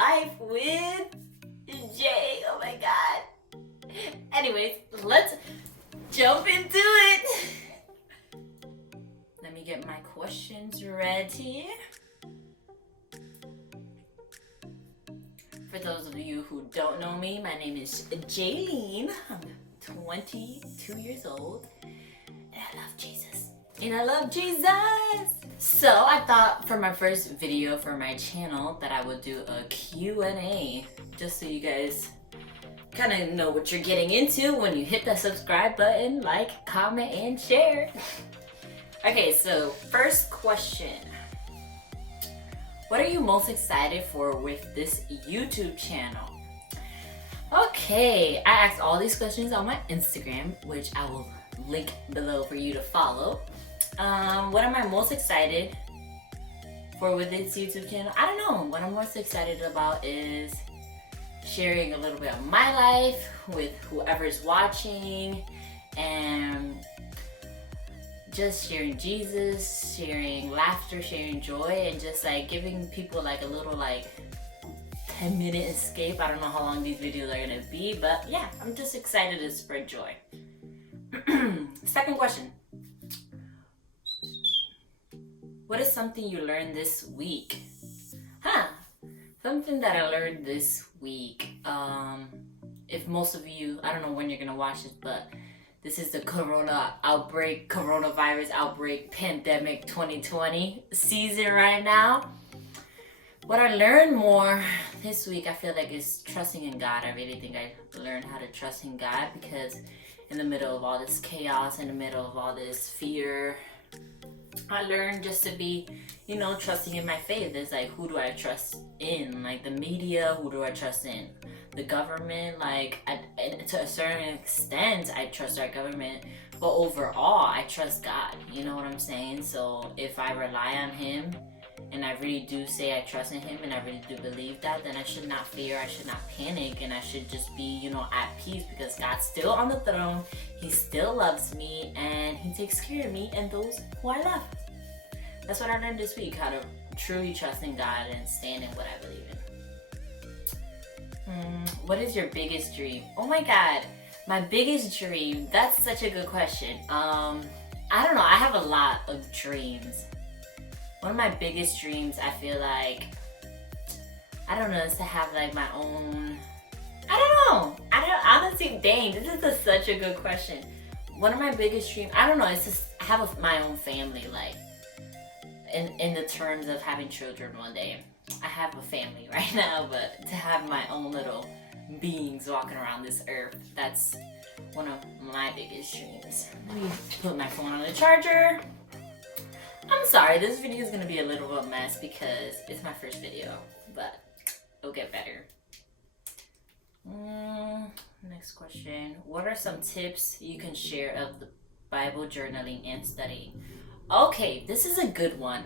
Life with Jay. Oh my god. Anyways, let's jump into it. Let me get my questions ready. For those of you who don't know me, my name is Jaylene. I'm 22 years old. And I love Jesus. And I love Jesus! So I thought for my first video for my channel that I would do a Q&A. Just so you guys kind of know what you're getting into when you hit that subscribe button, like, comment, and share. Okay, so first question. What are you most excited for with this YouTube channel? Okay, I asked all these questions on my Instagram, which I will link below for you to follow. What am I most excited for with this YouTube channel? I don't know. What I'm most excited about is sharing a little bit of my life with whoever's watching, and just sharing Jesus, sharing laughter, sharing joy, and just like giving people like a little like 10-minute escape. I don't know how long these videos are gonna be, but yeah, I'm just excited to spread joy. Second question. What is something you learned this week? Something that I learned this week. If most of you, I don't know when you're gonna watch this, but this is the coronavirus outbreak pandemic 2020 season right now. What I learned more this week, I feel like, is trusting in God. I really think I learned how to trust in God, because in the middle of all this chaos, in the middle of all this fear, I learned just to be, trusting in my faith. It's like, who do I trust in? Like the media, who do I trust in? The government, and to a certain extent, I trust our government, but overall, I trust God. You know what I'm saying? So if I rely on Him, and I really do say I trust in Him, and I really do believe that, then I should not fear, I should not panic, and I should just be, at peace, because God's still on the throne, He still loves me, and He takes care of me and those who I love. That's what I learned this week, how to truly trust in God and stand in what I believe in. What is your biggest dream? Oh my God, my biggest dream, that's such a good question. I don't know, I have a lot of dreams. One of my biggest dreams, I feel like, is to have like my own, honestly, dang, this is such a good question. One of my biggest dreams, is just have my own family, like, in the terms of having children one day. I have a family right now, but to have my own little beings walking around this earth, that's one of my biggest dreams. Let me put my phone on the charger. I'm sorry, this video is gonna be a little bit of a mess because it's my first video, but it'll get better. Next question. What are some tips you can share of the Bible journaling and studying? Okay, this is a good one.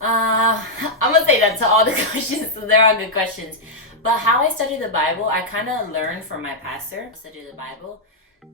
I'm gonna say that to all the questions, so they're all good questions. But how I study the Bible, I kind of learned from my pastor. Study the Bible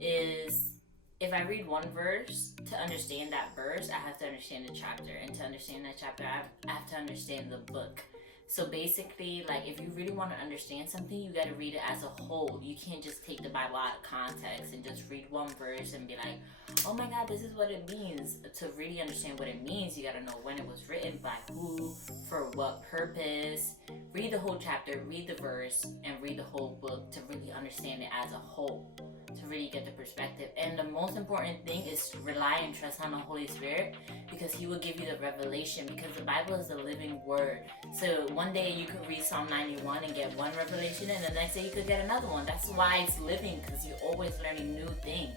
is, if I read one verse, to understand that verse, I have to understand the chapter. And to understand that chapter, I have to understand the book. So basically, like, if you really want to understand something, you got to read it as a whole. You can't just take the Bible out of context and just read one verse and be like, oh my God, this is what it means. To really understand what it means, you got to know when it was written, by who, for what purpose. Read the whole chapter, read the verse, and read the whole book to really understand it as a whole, to really get the perspective. And the most important thing is to rely and trust on the Holy Spirit, because He will give you the revelation, because the Bible is the living word. So one day you could read Psalm 91 and get one revelation, and the next day you could get another one. That's why it's living, because you're always learning new things.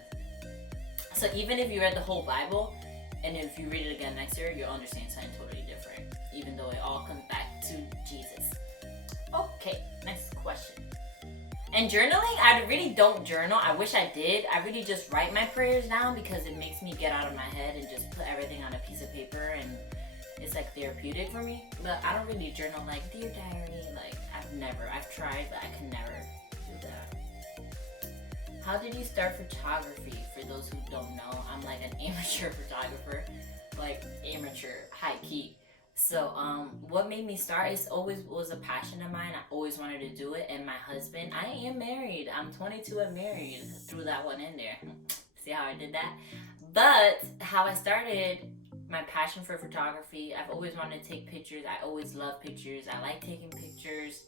So even if you read the whole Bible, and if you read it again next year, you'll understand something totally different, even though it all comes back to Jesus. Okay, next question. And journaling, I really don't journal. I wish I did. I really just write my prayers down, because it makes me get out of my head and just put everything on a piece of paper, and it's like therapeutic for me. But I don't really journal like Dear Diary. Like, I've tried, but I can never do that. How did you start photography? For those who don't know, I'm like an amateur photographer, like amateur, high key. So what made me start is always was a passion of mine. I always wanted to do it. And my husband, I am married. I'm 22 and married. Threw that one in there. See how I did that? But how I started my passion for photography, I've always wanted to take pictures. I always love pictures. I like taking pictures.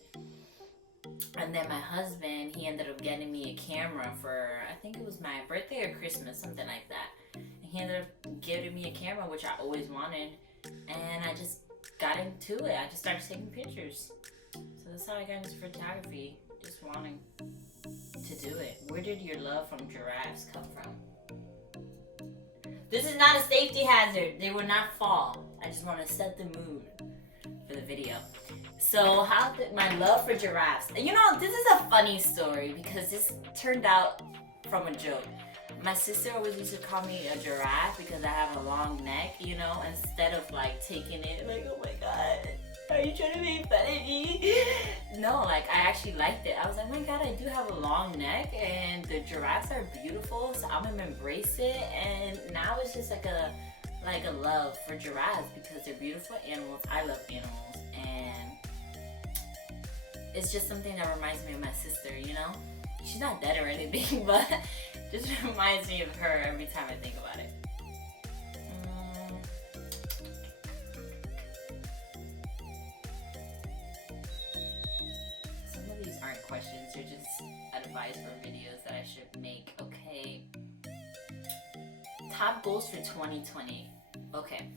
And then my husband, he ended up getting me a camera for, I think it was my birthday or Christmas, something like that. And he ended up giving me a camera, which I always wanted. And I just got into it. I just started taking pictures. So that's how I got into photography, just wanting to do it. Where did your love from giraffes come from? This is not a safety hazard. They will not fall. I just want to set the mood for the video. So how did my love for giraffes? You know, this is a funny story because this turned out from a joke. My sister always used to call me a giraffe because I have a long neck, you know, instead of like taking it like, oh my god, are you trying to make fun of me? No, like I actually liked it. I was like, oh my god, I do have a long neck and the giraffes are beautiful, so I'm gonna embrace it. And now it's just like a love for giraffes because they're beautiful animals. I love animals, and it's just something that reminds me of my sister, you know? She's not dead or anything, but just reminds me of her every time I think about it. Some of these aren't questions, they're just advice for videos that I should make. Okay. Top goals for 2020. Okay.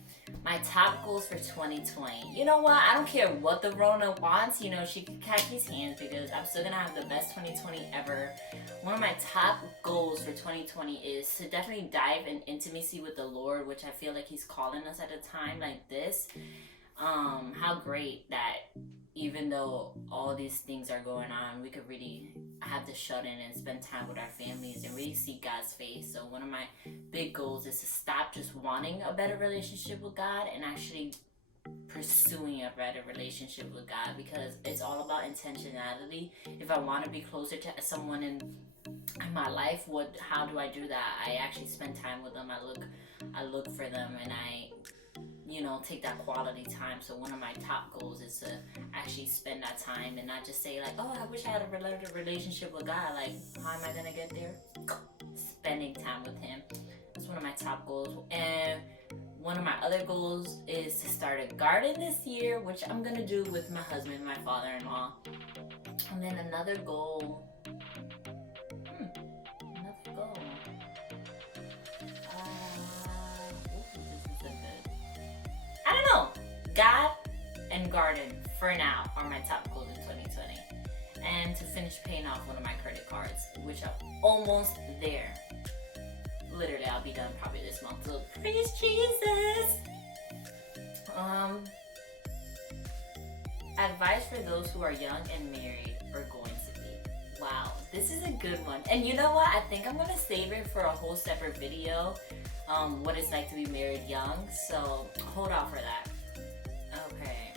My top goals for 2020. You know what? I don't care what the Rona wants. You know, she can catch his hands because I'm still gonna have the best 2020 ever. One of my top goals for 2020 is to definitely dive in intimacy with the Lord, which I feel like He's calling us at a time like this. How great that even though all these things are going on, we could really have to shut in and spend time with our families and really see God's face. So one of my big goals is to stop just wanting a better relationship with God and actually pursuing a better relationship with God, because it's all about intentionality. If I want to be closer to someone in my life, how do I do that? I actually spend time with them. I look for them, and I take that quality time. So one of my top goals is to actually spend that time and not just say like, oh, I wish I had a relationship with God. Like, how am I gonna get there? Spending time with Him. That's one of my top goals. And one of my other goals is to start a garden this year, which I'm gonna do with my husband, my father-in-law. And then another goal. God and garden for now are my top goals in 2020. And to finish paying off one of my credit cards, which I'm almost there. Literally, I'll be done probably this month. So praise Jesus. Advice for those who are young and married or going to be. Wow, this is a good one. And you know what? I think I'm gonna save it for a whole separate video. What it's like to be married young. So hold on for that. Okay.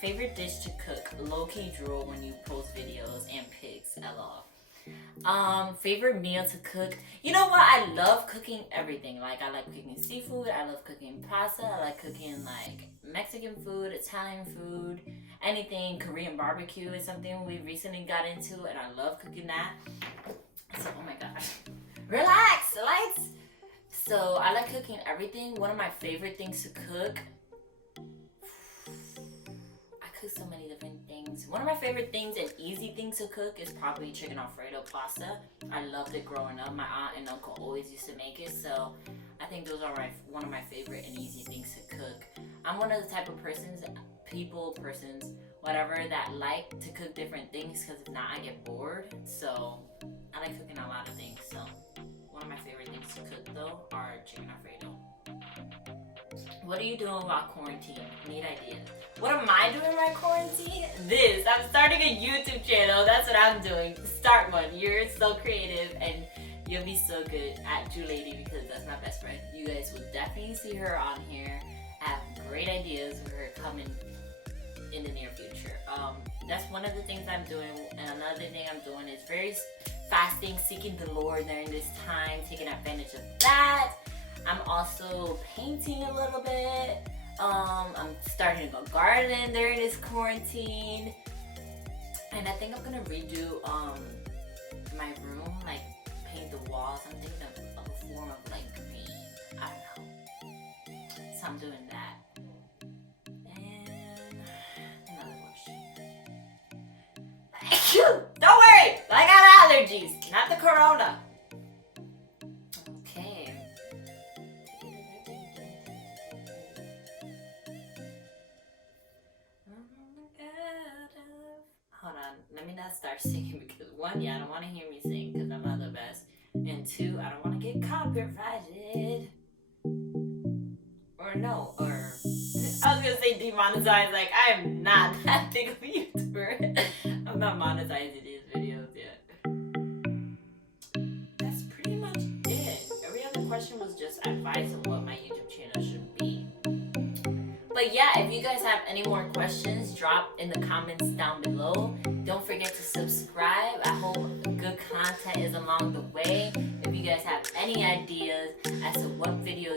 Favorite dish to cook? Low-key drool when you post videos and pics. LOL. Favorite meal to cook? You know what? I love cooking everything. Like, I like cooking seafood. I love cooking pasta. I like cooking like Mexican food, Italian food, anything. Korean barbecue is something we recently got into, and I love cooking that. So, oh my gosh. Relax, lights. So I like cooking everything. One of my favorite things to cook. So many different things. One of my favorite things and easy things to cook is probably chicken Alfredo pasta. I loved it growing up. My aunt and uncle always used to make it, so I think those are one of my favorite and easy things to cook. I'm one of the type of persons, whatever, that like to cook different things, because if not, I get bored. So I like cooking a lot of things. So one of my favorite things to cook though are chicken Alfredo. What are you doing while quarantine? Need ideas. What am I doing while quarantine? I'm starting a YouTube channel. That's what I'm doing. Start one. You're so creative and you'll be so good at Jew Lady, because that's my best friend. You guys will definitely see her on here. I have great ideas for her coming in the near future. That's one of the things I'm doing. And another thing I'm doing is very fasting, seeking the Lord during this time, taking advantage of that. I'm also painting a little bit. I'm starting to go gardening during this quarantine. And I think I'm gonna redo my room, like paint the walls. I'm thinking of a form of like green. I don't know. So I'm doing that. And another question. Don't worry! I got allergies, not the corona. Okay. Hold on, let me not start singing because one, I don't want to hear me sing because I'm not the best, and two, I don't want to get copyrighted. Or no, or I was gonna say demonetized. Like I am not that big of a YouTuber. I'm not monetizing these videos yet. That's pretty much it. Every other question was just advice on what my YouTube channel should be. But yeah, if you guys have any more questions, drop in the comments down below. Don't forget to subscribe. I hope good content is along the way. If you guys have any ideas as to what videos